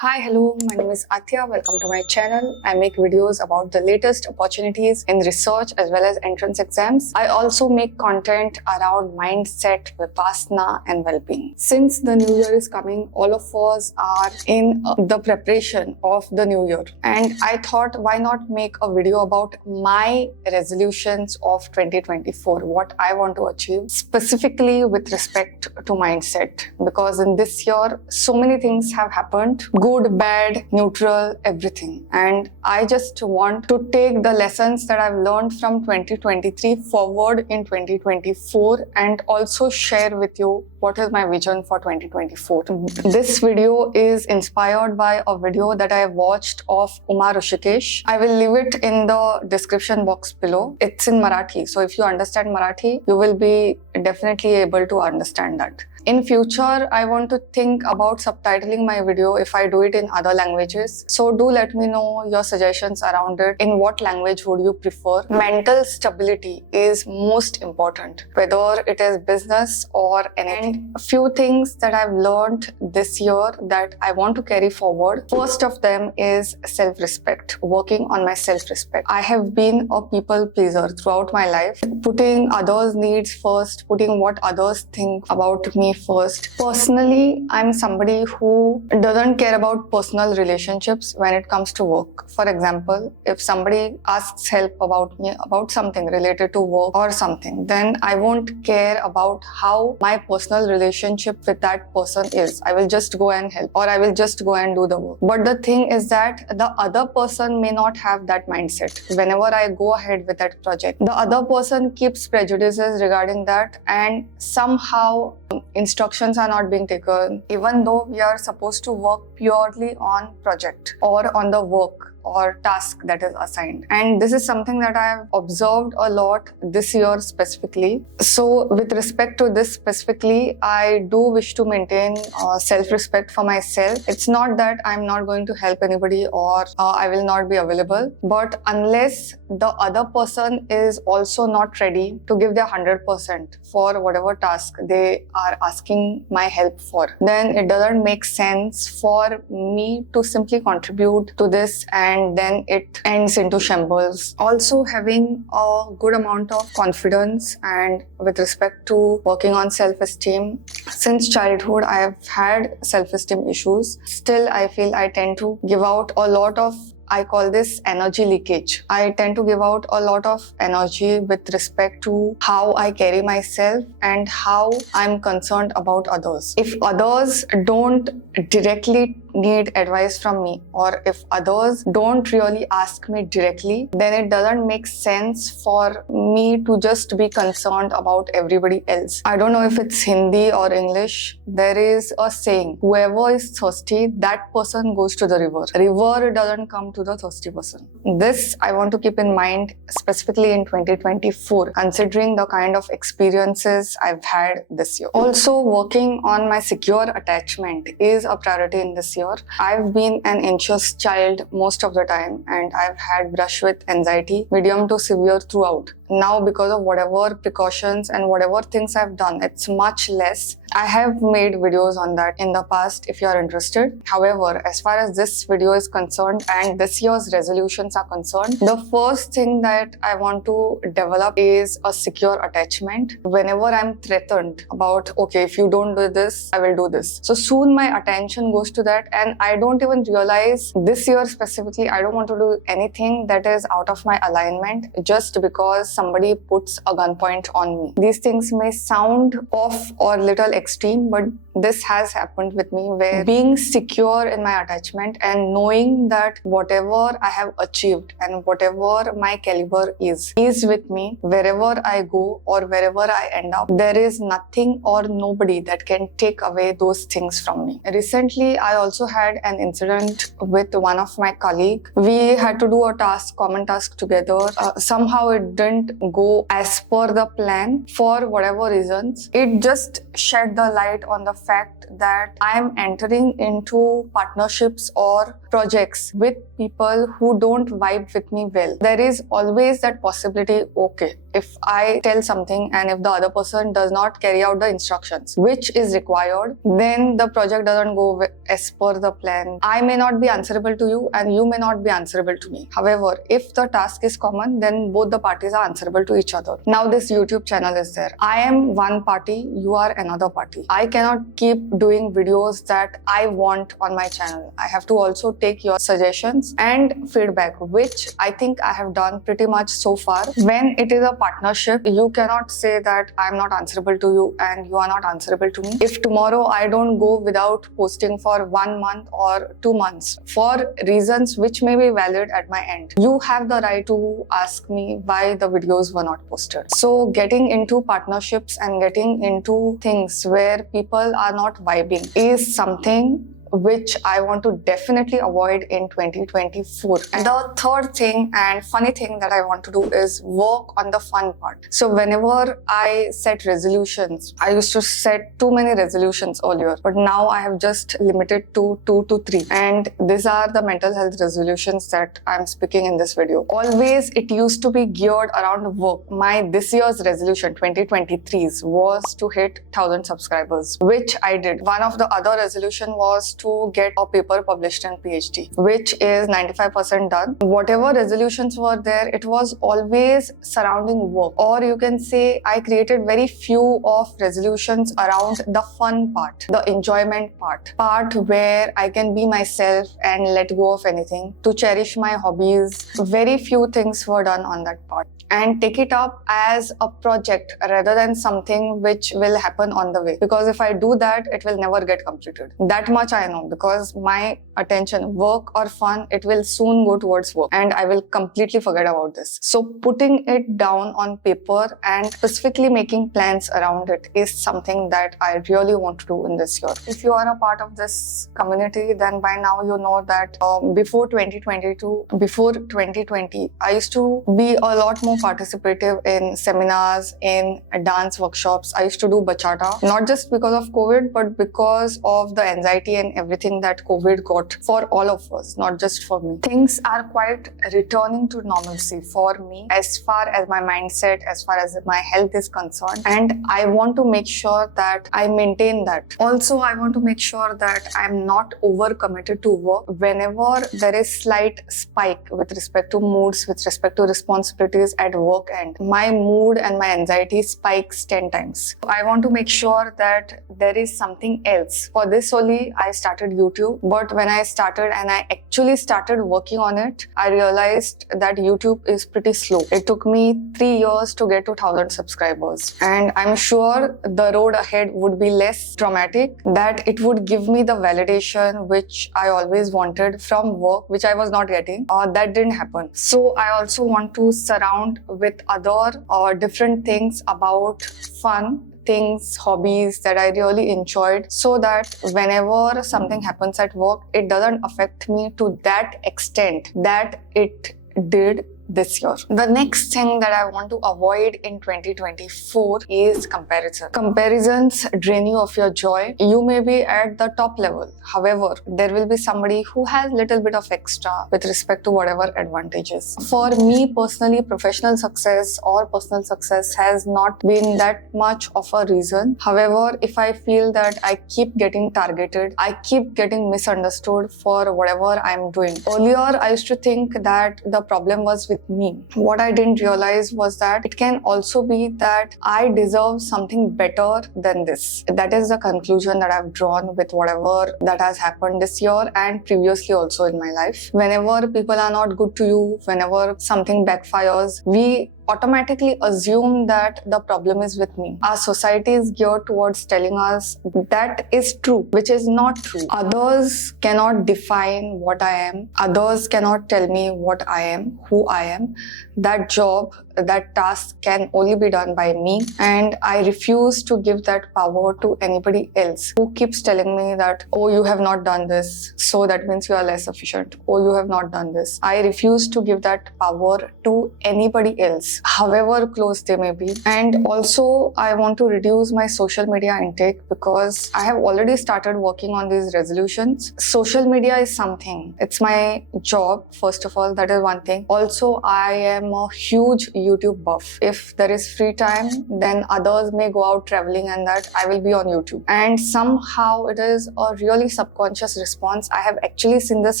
Hi, hello, my name is Aatiya. Welcome to my channel. I make videos about the latest opportunities in research as well as entrance exams. I also make content around mindset, vipassana and well-being. Since the new year is coming, all of us are in the preparation of the new year. And I thought, why not make a video about my resolutions of 2024, what I want to achieve specifically with respect to mindset. Because in this year, so many things have happened. Good, bad, neutral, everything. And I just want to take the lessons that I've learned from 2023 forward in 2024 and also share with you what is my vision for 2024. This video is inspired by a video that I watched of Umar Rishikesh. I will leave it in the description box below. It's in Marathi. So if you understand Marathi, you will be definitely able to understand that. In future, I want to think about subtitling my video if I do it in other languages. So do let me know your suggestions around it. In what language would you prefer? Mental stability is most important, whether it is business or anything. A few things that I've learned this year that I want to carry forward. First of them is self-respect, working on my self-respect. I have been a people pleaser throughout my life, putting others' needs first, putting what others think about me first. Personally, I'm somebody who doesn't care about personal relationships when it comes to work. For example, if somebody asks help about me about something related to work or something, then I won't care about how my personal relationship with that person is. I will just go and help, or I will just go and do the work. But the thing is that the other person may not have that mindset. Whenever I go ahead with that project, the other person keeps prejudices regarding that, and somehow instructions are not being taken, even though we are supposed to work purely on project or on the work or task that is assigned. And this is something that I have observed a lot this year specifically. So with respect to this specifically, I do wish to maintain self-respect for myself. It's not that I'm not going to help anybody or I will not be available, but unless the other person is also not ready to give their 100% for whatever task they are asking my help for, then it doesn't make sense for me to simply contribute to this and then it ends into shambles. Also, having a good amount of confidence and with respect to working on self-esteem. Since childhood, I have had self-esteem issues. Still, I feel I tend to give out a lot of, I call this energy leakage. I tend to give out a lot of energy with respect to how I carry myself and how I'm concerned about others. If others don't directly need advice from me, or if others don't really ask me directly, then it doesn't make sense for me to just be concerned about everybody else. I don't know if it's Hindi or English. There is a saying, whoever is thirsty, that person goes to the river. River doesn't come to the thirsty person. This I want to keep in mind specifically in 2024, considering the kind of experiences I've had this year. Also, working on my secure attachment is a priority in this year. I've been an anxious child most of the time, and I've had brush with anxiety, medium to severe throughout. Now, because of whatever precautions and whatever things I've done, it's much less. I have made videos on that in the past if you're interested. However, as far as this video is concerned and this year's resolutions are concerned, the first thing that I want to develop is a secure attachment. Whenever I'm threatened about, okay, if you don't do this, I will do this. So soon my attention goes to that, and I don't even realize this year specifically, I don't want to do anything that is out of my alignment just because somebody puts a gunpoint on me. These things may sound off or little extreme, but this has happened with me, where being secure in my attachment and knowing that whatever I have achieved and whatever my caliber is with me wherever I go or wherever I end up. There is nothing or nobody that can take away those things from me. Recently, I also had an incident with one of my colleagues. We had to do a common task together. Somehow it didn't go as per the plan for whatever reasons. It just shed the light on the fact that I am entering into partnerships or projects with people who don't vibe with me well, there is always that possibility, okay, if I tell something and if the other person does not carry out the instructions which is required, then the project doesn't go as per the plan. I may not be answerable to you and you may not be answerable to me. However, if the task is common, then both the parties are answerable to each other. Now this YouTube channel is there. I am one party, you are another party. I cannot keep doing videos that I want on my channel. I have to also take your suggestions and feedback, which I think I have done pretty much so far. When it is a partnership, you cannot say that I'm not answerable to you and you are not answerable to me. If tomorrow I don't go without posting for 1 month or 2 months for reasons which may be valid at my end, you have the right to ask me why the videos were not posted. So getting into partnerships and getting into things where people are not vibing is something which I want to definitely avoid in 2024. And the third thing and funny thing that I want to do is work on the fun part. So whenever I set resolutions, I used to set too many resolutions earlier, but now I have just limited to 2 to 3. And these are the mental health resolutions that I'm speaking in this video. Always it used to be geared around work. My this year's resolution, 2023's, was to hit 1000 subscribers, which I did. One of the other resolution was to get a paper published in PhD, which is 95% done. Whatever resolutions were there, it was always surrounding work. Or you can say I created very few of resolutions around the fun part, the enjoyment part where I can be myself and let go of anything, to cherish my hobbies. Very few things were done on that part. And take it up as a project rather than something which will happen on the way. Because if I do that, it will never get completed. That much I know, because my attention, work or fun, it will soon go towards work and I will completely forget about this. So putting it down on paper and specifically making plans around it is something that I really want to do in this year. If you are a part of this community, then by now you know that before 2020, I used to be a lot more participative in seminars, in dance workshops. I used to do bachata, not just because of COVID, but because of the anxiety and everything that COVID got for all of us, not just for me. Things are quite returning to normalcy for me as far as my mindset, as far as my health is concerned. And I want to make sure that I maintain that. Also, I want to make sure that I'm not overcommitted to work. Whenever there is slight spike with respect to moods, with respect to responsibilities at work end, my mood and my anxiety spikes 10 times. I want to make sure that there is something else. For this only, I started YouTube. But when I started and I actually started working on it, I realized that YouTube is pretty slow. It took me 3 years to get to 1000 subscribers. And I'm sure the road ahead would be less dramatic, that it would give me the validation which I always wanted from work, which I was not getting. That didn't happen. So I also want to surround with other or different things about fun, things, hobbies that I really enjoyed, so that whenever something happens at work, it doesn't affect me to that extent that it did this year. The next thing that I want to avoid in 2024 is comparison. Comparisons drain you of your joy. You may be at the top level. However, there will be somebody who has little bit of extra with respect to whatever advantages. For me personally, professional success or personal success has not been that much of a reason. However, if I feel that I keep getting targeted, I keep getting misunderstood for whatever I'm doing. Earlier, I used to think that the problem was with me. What I didn't realize was that it can also be that I deserve something better than this. That is the conclusion that I've drawn with whatever that has happened this year and previously also in my life. Whenever people are not good to you, whenever something backfires, we automatically assume that the problem is with me. Our society is geared towards telling us that is true, which is not true. Others cannot define what I am. Others cannot tell me what I am, who I am. That job, that task can only be done by me, and I refuse to give that power to anybody else who keeps telling me that, oh, you have not done this, so that means you are less efficient. Oh, you have not done this. I refuse to give that power to anybody else, however close they may be. And also, I want to reduce my social media intake because I have already started working on these resolutions. Social media is something. It's my job, first of all. That is one thing. Also, I am a huge YouTube buff. If there is free time, then others may go out traveling and that I will be on YouTube. And somehow it is a really subconscious response. I have actually seen this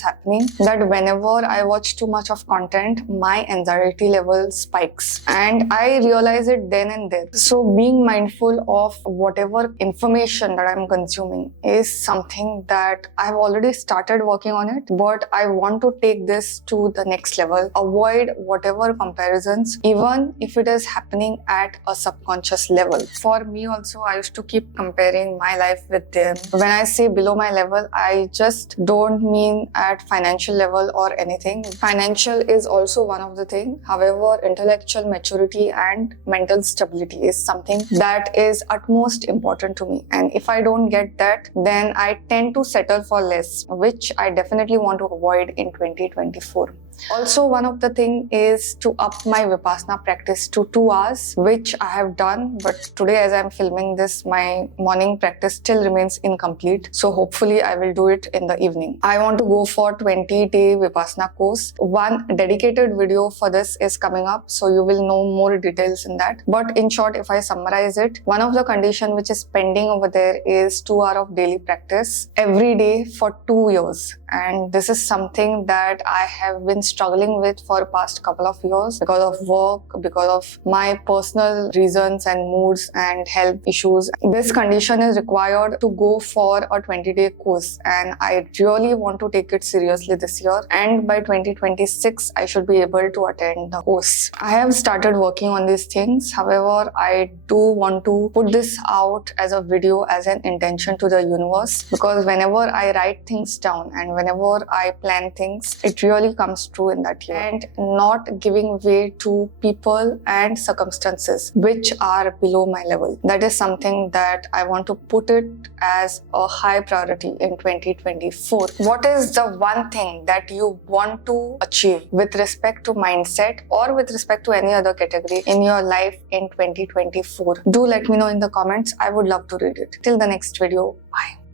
happening, that whenever I watch too much of content, my anxiety level spikes. And I realize it then and there. So being mindful of whatever information that I'm consuming is something that I've already started working on it, but I want to take this to the next level. Avoid whatever comparisons, even if it is happening at a subconscious level. For me also, I used to keep comparing my life with them. When I say below my level, I just don't mean at financial level or anything. Financial is also one of the things. However, intellectual maturity and mental stability is something that is utmost important to me. And if I don't get that, then I tend to settle for less, which I definitely want to avoid in 2024. Also, one of the thing is to up my Vipassana practice to 2 hours, which I have done. But today, as I'm filming this, my morning practice still remains incomplete. So hopefully, I will do it in the evening. I want to go for 20-day Vipassana course. One dedicated video for this is coming up, so you will know more details in that. But in short, if I summarize it, one of the condition which is pending over there is 2 hours of daily practice every day for 2 years. And this is something that I have been struggling with for the past couple of years because of work, because of my personal reasons and moods and health issues. This condition is required to go for a 20-day course, and I really want to take it seriously this year. And by 2026, I should be able to attend the course. I have started working on these things. However, I do want to put this out as a video as an intention to the universe, because whenever I write things down and whenever I plan things, it really comes true in that year. And not giving way to people and circumstances which are below my level. That is something that I want to put it as a high priority in 2024. What is the one thing that you want to achieve with respect to mindset or with respect to any other category in your life in 2024? Do let me know in the comments. I would love to read it. Till the next video, bye.